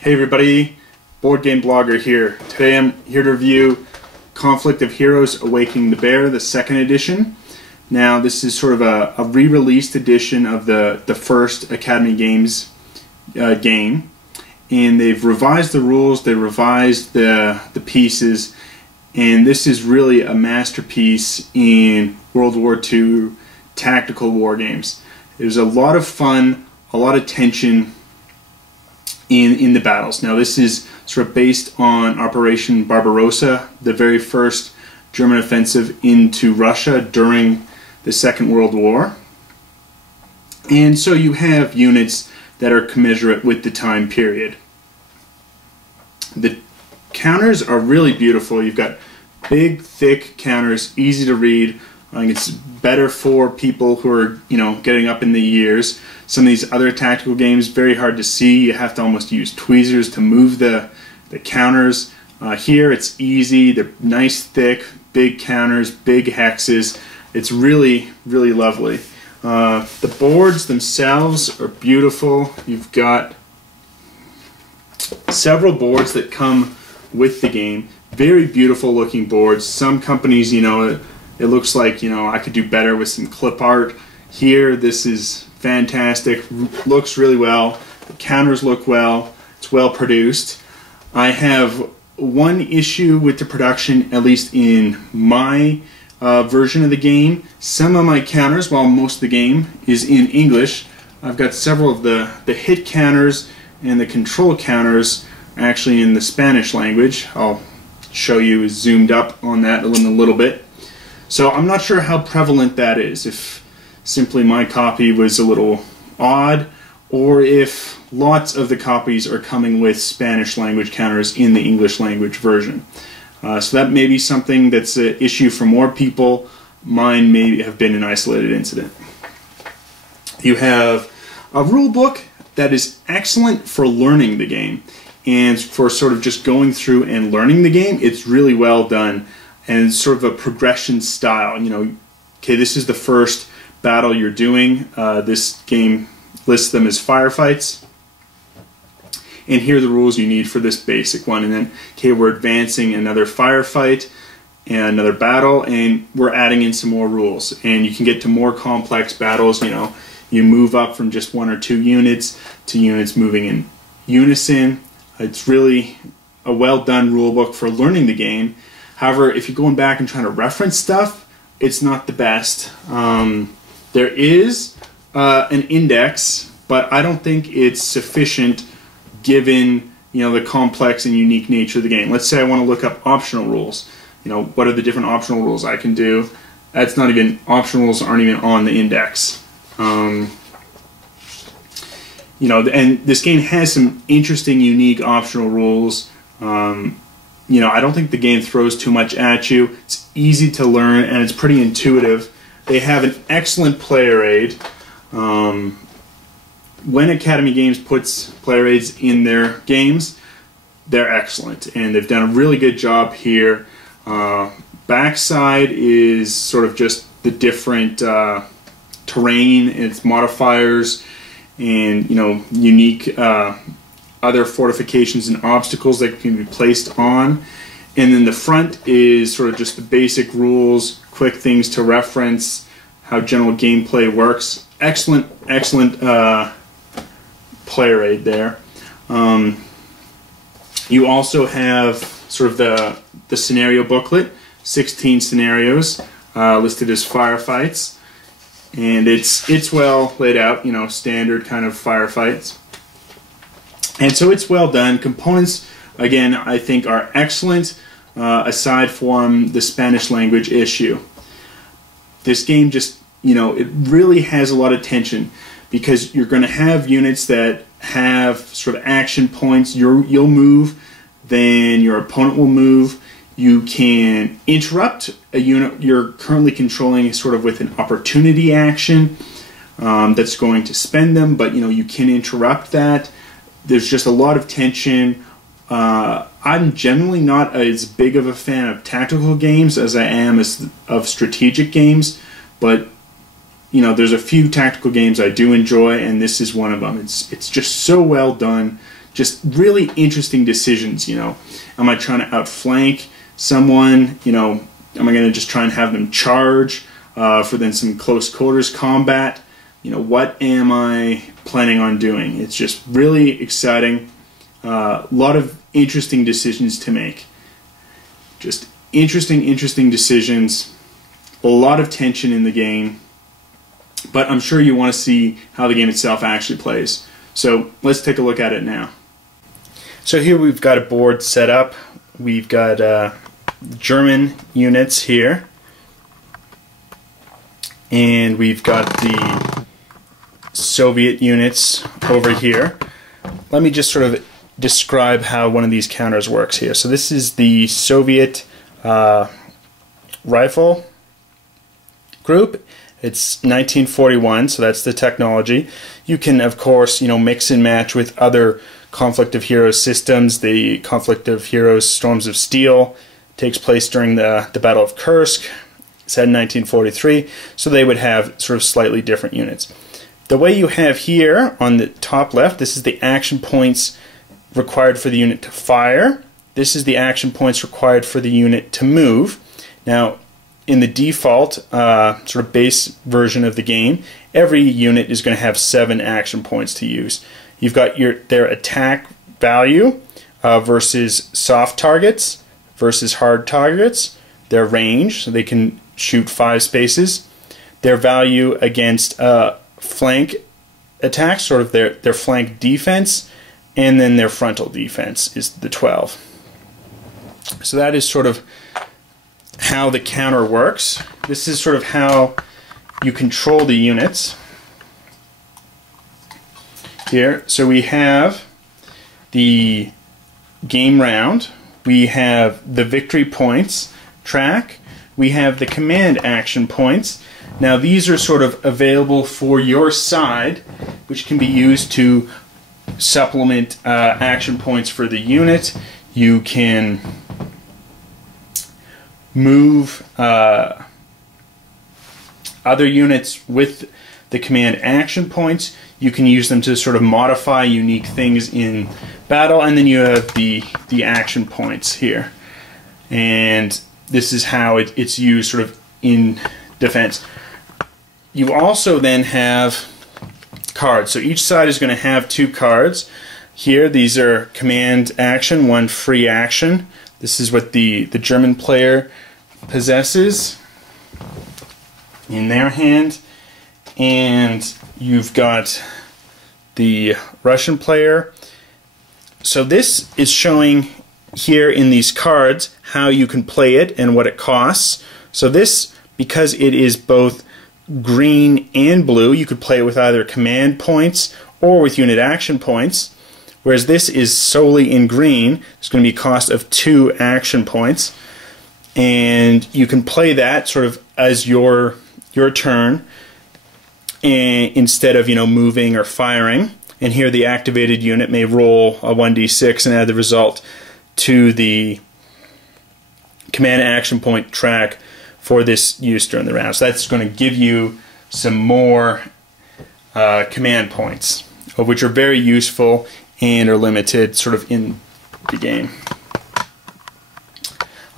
Hey everybody, Board Game Blogger here. Today I'm here to review Conflict of Heroes Awakening the Bear, the second edition. Now this is sort of a re-released edition of the first Academy Games game. And they've revised the rules, they revised the pieces, and this is really a masterpiece in World War II tactical war games. There's a lot of fun, a lot of tension in the battles. Now this is sort of based on Operation Barbarossa, the very first German offensive into Russia during the Second World War. And so you have units that are commensurate with the time period. The counters are really beautiful. You've got big, thick counters, easy to read. I think it's better for people who are, getting up in the years. Some of these other tactical games, very hard to see. You have to almost use tweezers to move the counters. Here it's easy. They're nice, thick, big counters, big hexes. It's really, really lovely. The boards themselves are beautiful. You've got several boards that come with the game. Very beautiful looking boards. Some companies, it looks like, I could do better with some clip art. Here, this is fantastic. Looks really well. The counters look well. It's well produced. I have one issue with the production, at least in my version of the game. Some of my counters, while most of the game is in English, I've got several of the hit counters and the control counters actually in the Spanish language. I'll show you zoomed up on that in a little bit. So I'm not sure how prevalent that is, if simply my copy was a little odd, or if lots of the copies are coming with Spanish language counters in the English language version. So that may be something that's an issue for more people. Mine may have been an isolated incident. You have a rule book that is excellent for learning the game, and for sort of just going through and learning the game. It's really well done. And sort of a progression style. Okay, this is the first battle you're doing. This game lists them as firefights. And here are the rules you need for this basic one. And then, okay, we're advancing another firefight and another battle, and we're adding in some more rules. And you can get to more complex battles. You move up from just one or two units to units moving in unison. It's really a well done rule book for learning the game. However, if you're going back and trying to reference stuff, it's not the best. There is an index, but I don't think it's sufficient given the complex and unique nature of the game. Let's say I want to look up optional rules. What are the different optional rules I can do? That's not even, optional rules aren't even on the index. And this game has some interesting, unique optional rules. I don't think the game throws too much at you. It's easy to learn and it's pretty intuitive. They have an excellent player aid. When Academy Games puts player aids in their games, they're excellent, and they've done a really good job here. Backside is sort of just the different terrain and its modifiers, and unique other fortifications and obstacles that can be placed on. And then the front is sort of just the basic rules, quick things to reference, how general gameplay works. Excellent, excellent player aid there. You also have sort of the scenario booklet, 16 scenarios listed as firefights. And it's well laid out, standard kind of firefights. And so it's well done. Components, again, I think are excellent, aside from the Spanish language issue. This game just, it really has a lot of tension, because you're going to have units that have sort of action points. You'll move, then your opponent will move. You can interrupt a unit you're currently controlling sort of with an opportunity action that's going to spend them, but you can interrupt that. There's just a lot of tension. I'm generally not as big of a fan of tactical games as I am of strategic games, but there's a few tactical games I do enjoy, and this is one of them. It's just so well done, just really interesting decisions. You know, am I trying to outflank someone? You know, am I going to just try and have them charge for then some close quarters combat? You know, what am I planning on doing? It's just really exciting. A lot of interesting decisions to make. Just interesting decisions. A lot of tension in the game. But I'm sure you want to see how the game itself actually plays. So let's take a look at it now. So here we've got a board set up. We've got German units here. And we've got the Soviet units over here. Let me just sort of describe how one of these counters works here. So this is the Soviet rifle group. It's 1941, so that's the technology. You can, of course, you know, mix and match with other Conflict of Heroes systems. The Conflict of Heroes Storms of Steel takes place during the Battle of Kursk, set in 1943, so they would have sort of slightly different units. The way you have here on the top left, this is the action points required for the unit to fire. This is the action points required for the unit to move. Now, in the default sort of base version of the game, every unit is going to have 7 action points to use. You've got their attack value versus soft targets versus hard targets, their range, so they can shoot 5 spaces, their value against flank attacks, sort of their flank defense, and then their frontal defense is the 12. So that is sort of how the counter works. This is sort of how you control the units here. So we have the game round, we have the victory points track, we have the command action points. Now these are sort of available for your side, which can be used to supplement action points for the unit. You can move other units with the command action points. You can use them to sort of modify unique things in battle, and then you have the action points here. And this is how it's used sort of in defense. You also then have cards. So each side is going to have 2 cards. Here, these are command action, 1 free action. This is what the German player possesses in their hand, and you've got the Russian player. So this is showing here in these cards how you can play it and what it costs. So this, because it is both green and blue, you could play it with either command points or with unit action points, whereas this is solely in green. It's going to be a cost of 2 action points. And you can play that sort of as your turn, and instead of, you know, moving or firing. And here the activated unit may roll a 1d6 and add the result to the command action point track for this use during the round. So that's going to give you some more command points, which are very useful and are limited sort of in the game.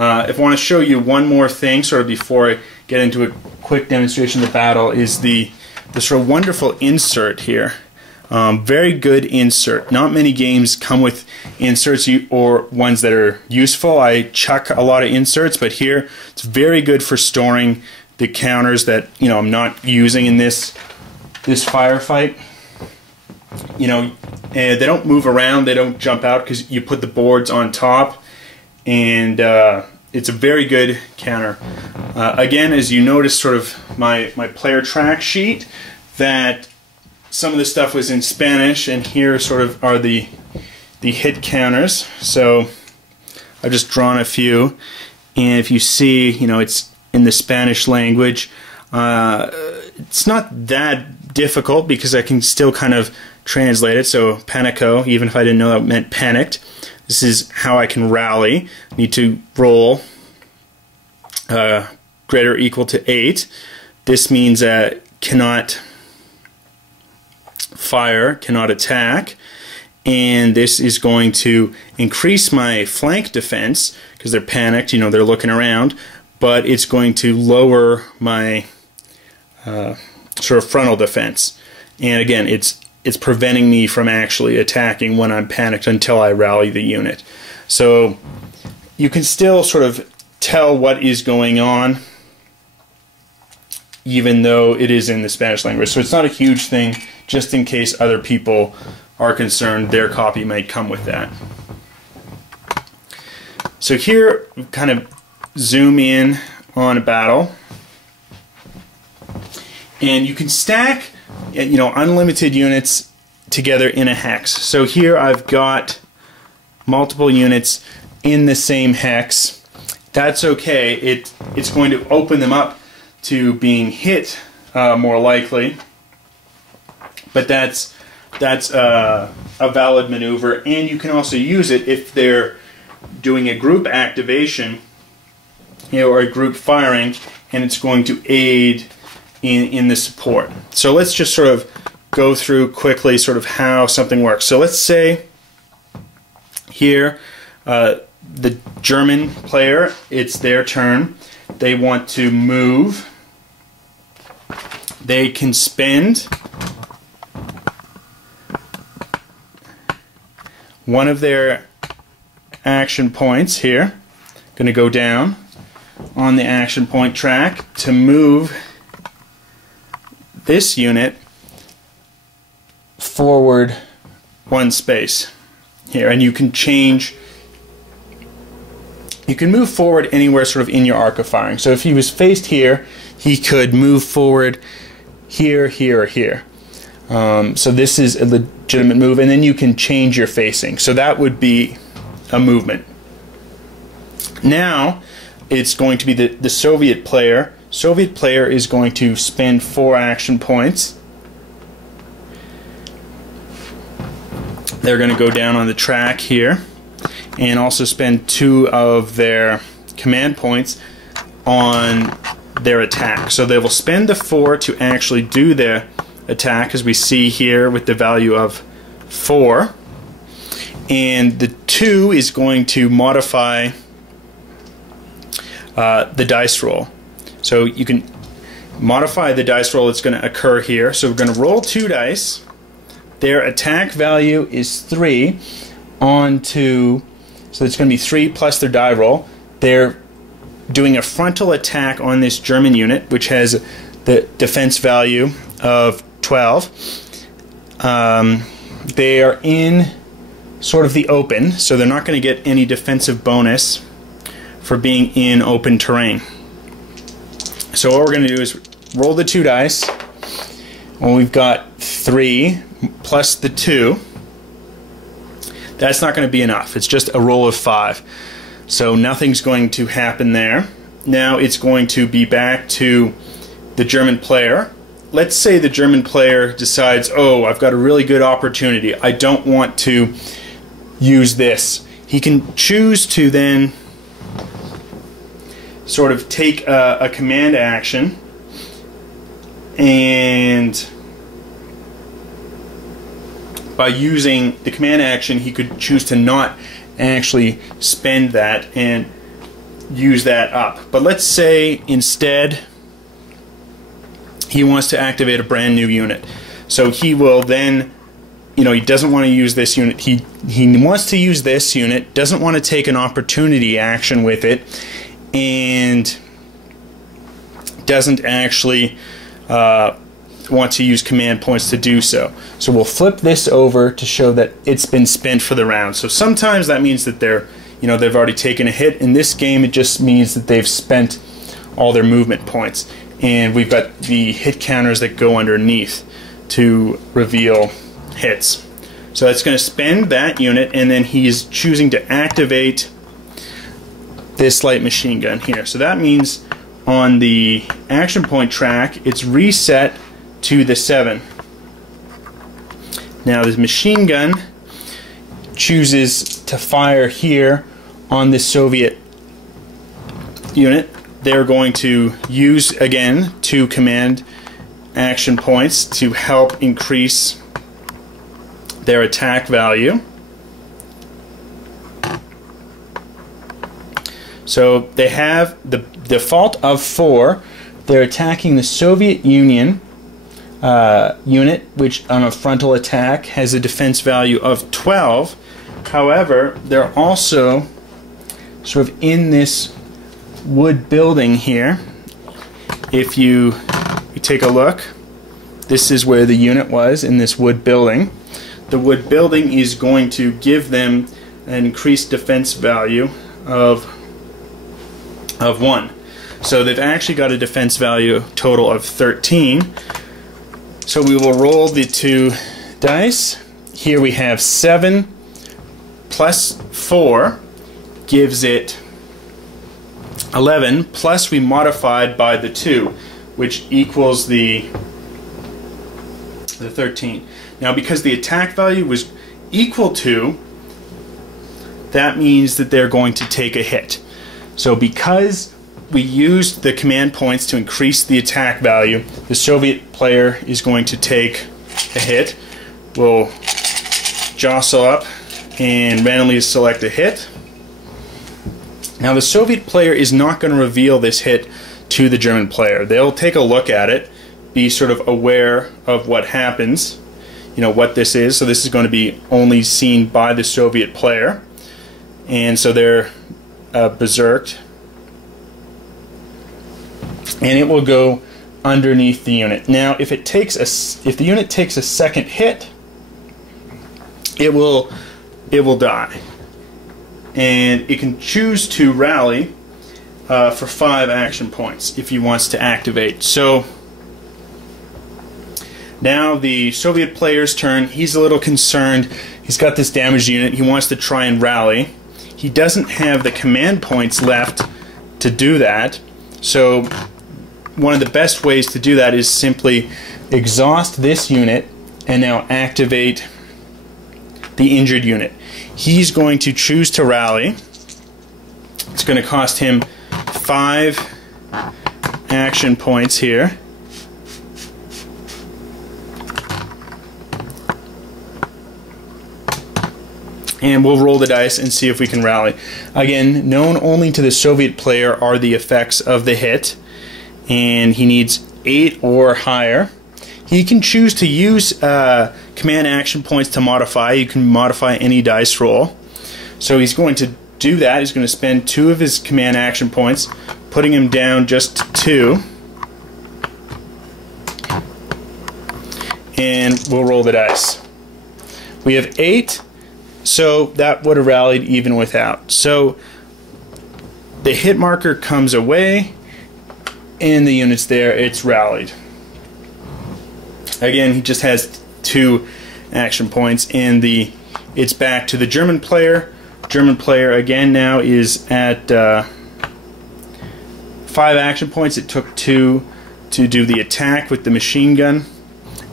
If I want to show you one more thing, sort of before I get into a quick demonstration of the battle, is the sort of wonderful insert here. Very good insert. Not many games come with inserts or ones that are useful. I chuck a lot of inserts, but here it's very good for storing the counters that, you know, I'm not using in this firefight. You know, they don't move around, they don't jump out because you put the boards on top, and it's a very good counter. Again, as you notice, sort of my player track sheet, that some of the stuff was in Spanish, and here sort of are the hit counters. So I've just drawn a few, and if you see, you know, it's in the Spanish language. It's not that difficult because I can still kind of translate it. So panico, even if I didn't know that meant panicked. This is how I can rally. I need to roll greater or equal to 8. This means cannot fire, cannot attack. and this is going to increase my flank defense because they're panicked, you know, they're looking around, but it's going to lower my sort of frontal defense. And again, it's preventing me from actually attacking when I'm panicked until I rally the unit. So you can still sort of tell what is going on even though it is in the Spanish language. So it's not a huge thing, just in case other people are concerned their copy might come with that. So here, kind of zoom in on a battle, and you can stack, you know, unlimited units together in a hex. So here I've got multiple units in the same hex. That's okay. It's going to open them up to being hit more likely, but that's a valid maneuver, and you can also use it if they're doing a group activation, you know, or a group firing, and it's going to aid in the support. So let's just sort of go through quickly sort of how something works. So let's say here the German player, it's their turn. They want to move. They can spend one of their action points here. Going to go down on the action point track to move this unit forward one space here, and you can change. You can move forward anywhere sort of in your arc of firing. So if he was faced here, he could move forward here, here, or here. So this is a legitimate move, and then you can change your facing. So that would be a movement. Now it's going to be the Soviet player. Soviet player is going to spend 4 action points. They're going to go down on the track here and also spend 2 of their command points on their attack. So they will spend the 4 to actually do their attack, as we see here with the value of 4, and the 2 is going to modify the dice roll. So you can modify the dice roll that's going to occur here. So we're going to roll 2 dice. Their attack value is 3 onto, so it's going to be 3 plus their die roll. They're doing a frontal attack on this German unit, which has the defense value of 12. They are in sort of the open, so they're not going to get any defensive bonus for being in open terrain. So what we're going to do is roll the 2 dice. Well, we've got 3 plus the 2. That's not going to be enough. It's just a roll of 5. So nothing's going to happen there. Now it's going to be back to the German player. Let's say the German player decides, oh, I've got a really good opportunity. I don't want to use this. He can choose to then sort of take a command action, and by using the command action he could choose to not actually spend that and use that up. But let's say instead he wants to activate a brand new unit. So he will then, you know, he doesn't want to use this unit. He wants to use this unit, doesn't want to take an opportunity action with it, and doesn't actually want to use command points to do so. So we'll flip this over to show that it's been spent for the round. So sometimes that means that they're, you know, they've already taken a hit. In this game it just means that they've spent all their movement points, and we've got the hit counters that go underneath to reveal hits. So that's going to spend that unit, and then he's choosing to activate this light machine gun here. So that means on the action point track it's reset to the 7. Now this machine gun chooses to fire here on the Soviet unit. They're going to use again 2 command action points to help increase their attack value. So they have the default of 4. They're attacking the Soviet Union unit, which on a frontal attack has a defense value of 12. However, they're also sort of in this wood building here. If you take a look, this is where the unit was, in this wood building. The wood building is going to give them an increased defense value of 1. So they've actually got a defense value total of 13. So we will roll the 2 dice. Here we have 7 plus 4 gives it 11, plus we modified by the 2, which equals the 13. Now because the attack value was equal to, that means that they're going to take a hit. So because we used the command points to increase the attack value, the Soviet player is going to take a hit. We'll jostle up and randomly select a hit. Now the Soviet player is not going to reveal this hit to the German player. They'll take a look at it, be sort of aware of what happens, you know, what this is. So this is going to be only seen by the Soviet player. And so they're berserked. And it will go underneath the unit. Now, if the unit takes a second hit, it will die, and it can choose to rally for 5 action points if he wants to activate. So now the Soviet player's turn. He's a little concerned. He's got this damaged unit. He wants to try and rally. He doesn't have the command points left to do that. So one of the best ways to do that is simply exhaust this unit and now activate the injured unit. He's going to choose to rally. It's going to cost him 5 action points here. And we'll roll the dice and see if we can rally. Again, known only to the Soviet player are the effects of the hit, and he needs 8 or higher. He can choose to use command action points to modify. You can modify any dice roll. So he's going to do that. He's going to spend 2 of his command action points, putting him down just to 2. And we'll roll the dice. We have 8, so that would have rallied even without. So the hit marker comes away, and the unit's there. It's rallied. Again, he just has 2 action points, and it's back to the German player. German player again now is at 5 action points. It took 2 to do the attack with the machine gun,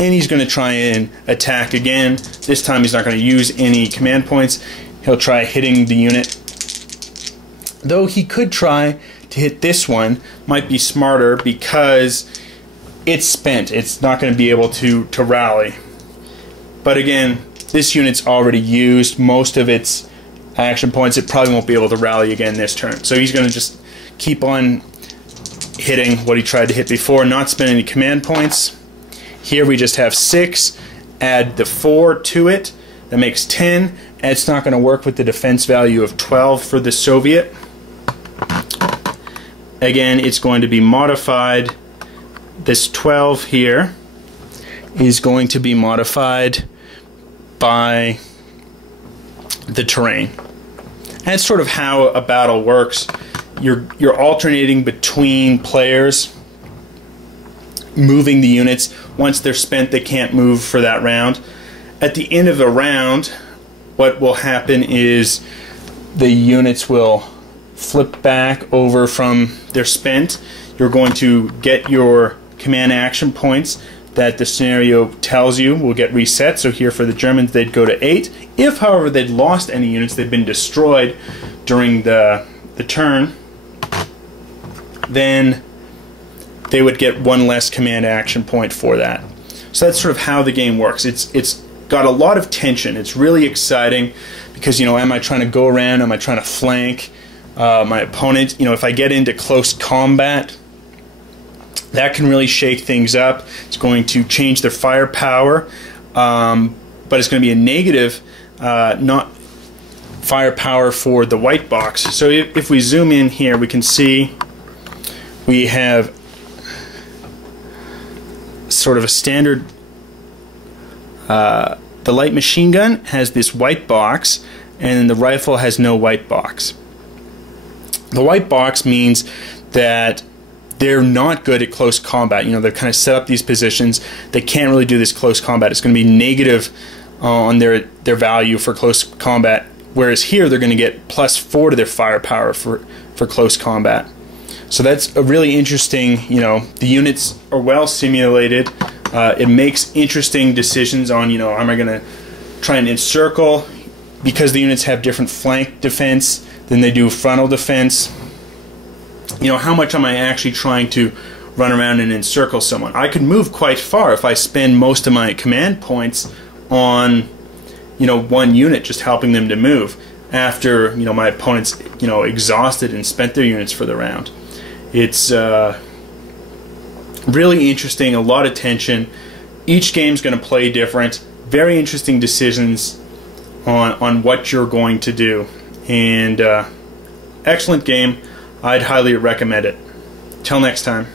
and he's going to try and attack again. This time he's not going to use any command points. He'll try hitting the unit. Though he could try to hit this one, might be smarter because it's spent. It's not going to be able to rally. But again, this unit's already used most of its action points. It probably won't be able to rally again this turn. So he's going to just keep on hitting what he tried to hit before, not spend any command points. Here we just have 6. Add the 4 to it. That makes 10. And it's not going to work with the defense value of 12 for the Soviet. Again, it's going to be modified. This 12 here is going to be modified by the terrain. And that's sort of how a battle works. You're alternating between players, moving the units. Once they're spent, they can't move for that round. At the end of a round, what will happen is the units will flip back over from their spent. You're going to get your command action points that the scenario tells you will get reset. So here for the Germans, they'd go to 8. If, however, they'd lost any units, they'd been destroyed during the turn, then they would get 1 less command action point for that. So that's sort of how the game works. It's got a lot of tension. It's really exciting because, you know, am I trying to go around? Am I trying to flank my opponent? You know, if I get into close combat, that can really shake things up. It's going to change their firepower, but it's going to be a negative, not firepower for the white box. So if we zoom in here, we can see we have sort of a standard. The light machine gun has this white box, and the rifle has no white box. The white box means that they're not good at close combat. You know, they're kind of set up these positions. They can't really do this close combat. It's going to be negative on their value for close combat, whereas here they're going to get +4 to their firepower for close combat. So that's a really interesting, you know, the units are well simulated. It makes interesting decisions on, you know, am I going to try and encircle, because the units have different flank defense than they do frontal defense. You know, how much am I actually trying to run around and encircle someone? I could move quite far if I spend most of my command points on, you know, one unit, just helping them to move after, you know, my opponent's, you know, exhausted and spent their units for the round. It's really interesting, a lot of tension. Each game's going to play different. Very interesting decisions on what you're going to do. And excellent game. I'd highly recommend it. Till next time.